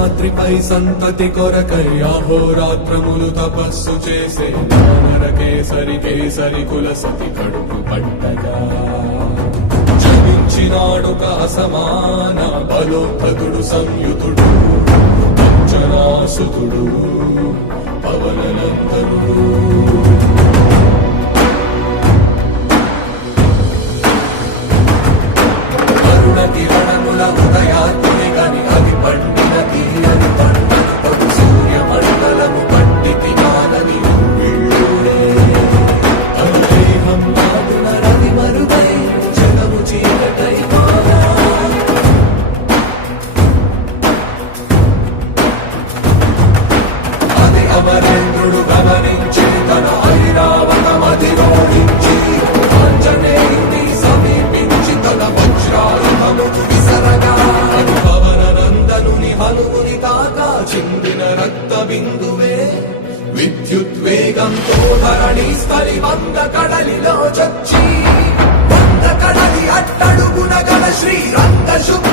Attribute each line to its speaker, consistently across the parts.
Speaker 1: రాత్రిపై సంతతి కొరకై అహోరాత్రములు తపస్సు చేసే వానర కేసరి కేసరి కుల సతి కడుపు పట్టగా జనించినాడొక అసమాన బలోద్ధతుడు సంయుతుడు పంచనాసుతుడు పవననందనుడు. అమరేంద్రుడు గమనించి తన ఐరావతమధిరోహించి ఆంజనేయుని సమీపించి తన వజ్రాయుధము విసరగా. పవన నందనుని హనుముని తాకా చిందిన రక్త బిందువే విద్యుద్వేగంతో ధరణి స్థలి వంద కడలిలో చచ్చి. అట్టడుగున గల శ్రీరంగ శుభ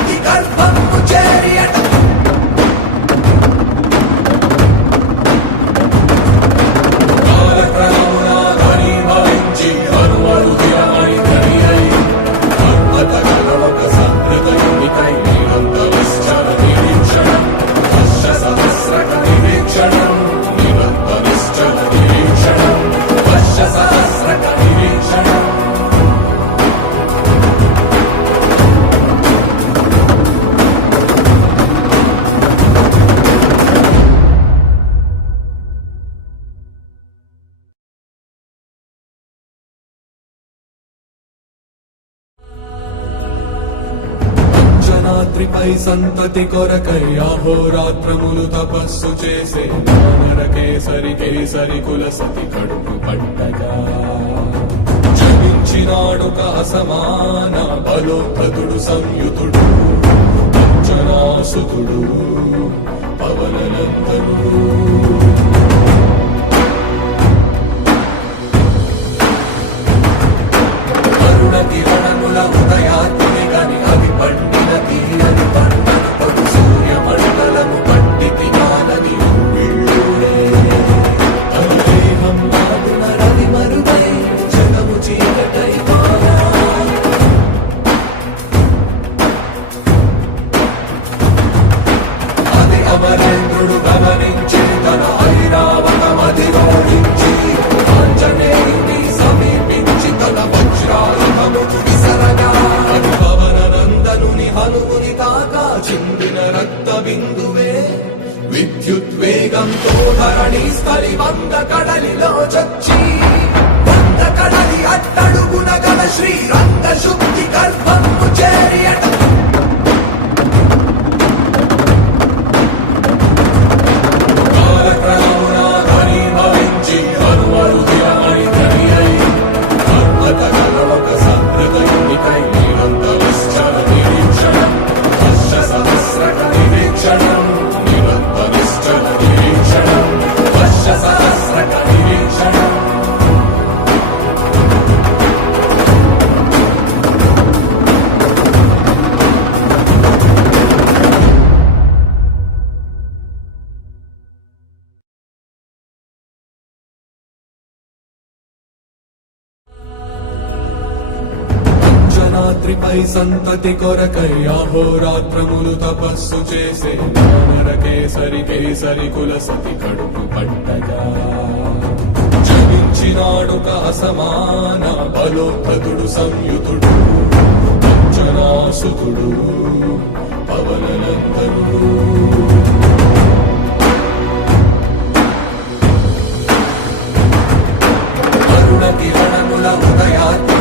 Speaker 1: రాత్రిపై సంతతి కొరకై అహోరాత్రములు తపస్సు చేసే వానర కేసరి కేసరి కుల సతి కడుపు పట్టగా జనించినాడొక అసమాన బలోద్ధతుడు సంయుతుడు అంజనాసుతుడు పవననందనుడు. Pick. విద్యుద్వేగంతో ధరణి రాత్రిపై సంతతి కొరకై అహోరాత్రములు తపస్సు చేసే కేసరి కేసరి కుల సతి కడుపు పట్టగా జనించినాడొక అసమాన బలోద్ధతుడు సంయుతుడు అంజనాసుతుడు పవననందనుడు. అరుణ కిరణముల కిరణ